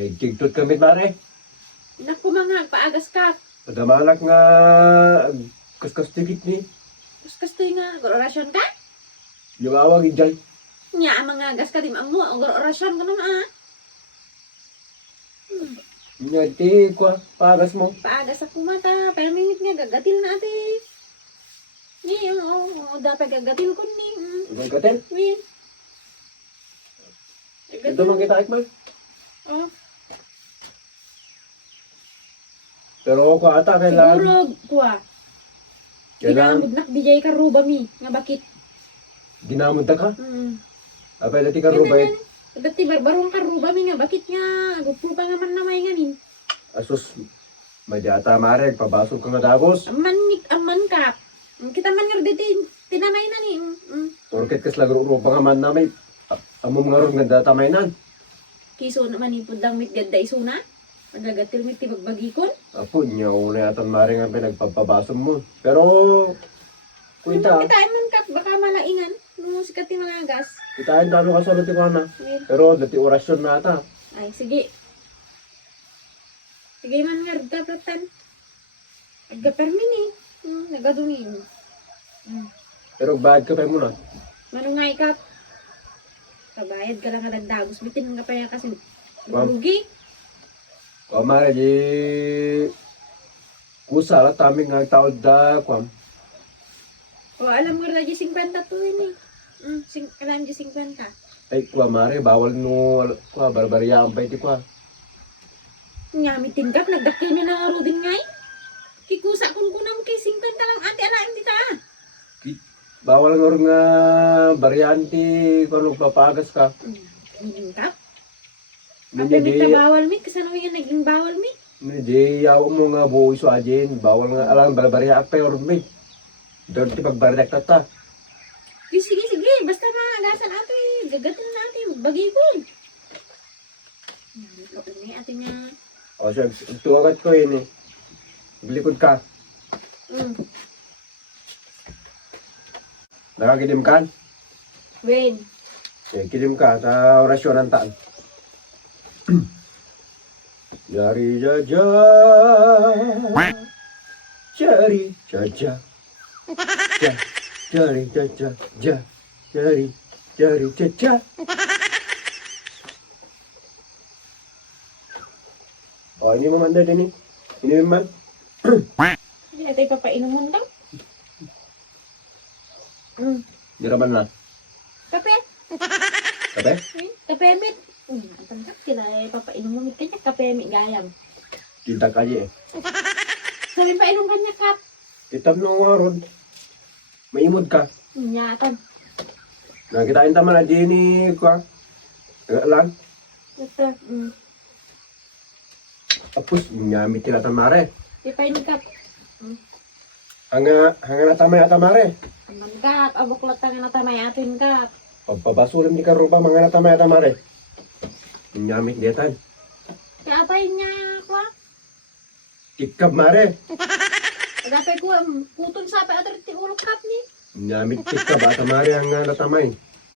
May tigtot kami mare. Naku mga, paagas ka. Padamalak nga kaskas tigit ni. Kastoy nga, orasyon ka? Yung awag ijay. Nya, mga gas ka, di mo, orasyon ka naman ah. Nga ti kwa pagas mo. Paagas ako mata, pero minit nga, gagatil natin. Ni, dapat gagatil ko ni. Ibang katel. Min. Ito man kita ikman. Oh, Pero ako ata kailangan. siguro, kuha. Kailangan Ginamod nak, dijay ka ruba mi. Nga bakit? ginamod ta ka. Apay dati ka Ganun rubay. yan. Dati barbarong ka ruba mi nga, bakit nga? Gupo pa nga man namay nga nin. Asus. Madyata mare. Pabasok ka nga dagos. Aman ka. Kita man nga dati, tinamay na ni. Porket kas lagro pa nga man na may. Amo nga ron ganda tamaynan. Kiso naman ni pudang mit ganda isuna. Magagatil mit tibagbagikon. Apo niya una yata mare nga pinagpapabasom mo. Pero kuita. Kita man ka, baka malaingan. Nung sikat yung mga gas. Kitain talo ka sa luti ko na. Well, Pero dati orasyon na ata. ay, sige. Sige man nga, daplatan. Aggapermin eh. Nagadungin. Pero bad ka pa muna. Manong nga ikap. Kabayad ka lang nga nagdagos. Bitin nga pa yan kasi. Wow. Rugi. O mare di kusa la taming nga taod da kwam. O, alam mo na di 50 to yun eh. Alam di 50. Ay kwa mare bawal no kwa barbarya ang paiti kwa. Ngamitin ka, nagdakil mi na nga din nga eh. Kikusa kung kunam kay 50 lang ate alam dita. Bawal nga rin nga baryanti kung papagas ka. Ngamitin ka. Hindi Ate di bita bawal mi, kasano yan naging bawal mi? hindi yaw mo nga buo iso ajin. Bawal nga alam barbarya apay or mi. Dito pagbardak tata. Sige, basta maagasan ato eh. Gagatin natin, bagikon. Ikaw na ate niya. O siya tuwagat ko yun eh. Likod ka. Nakakilim ka? Wen. Kilim ka sa orasyon ng taan. Yari jaja. Jari jaja. Ja. Jari jaja. Ja. Jari jaja. Oh, ini memanda din eh. Ini memang. Hindi natin papainom mo daw. Diraman na. Kape. Kape? Kape mit. Ang tangkap sila eh. Papainom mo mit kanya. Kape mit gayam. Tinta kaya eh. Sabi painom kanya kap. Kitab no nga ron. Maimod ka. Nyatan. Nakitain taman na din ni kwa. Lang. Ito. Tapos, nyamit tila tamare. Di painom kap. Hanga na tamay atamare. Aman kap. Abuklat nga natamay atin kap. Pagpabasulim di karupa, mga na tamay atamare. Nyamit diatan. Kaya apay niya kwa. Tikab mare. Agapay ko. Putol sa apay atar ti ulok kap ni. Nyamit tikab atamare ang natamay.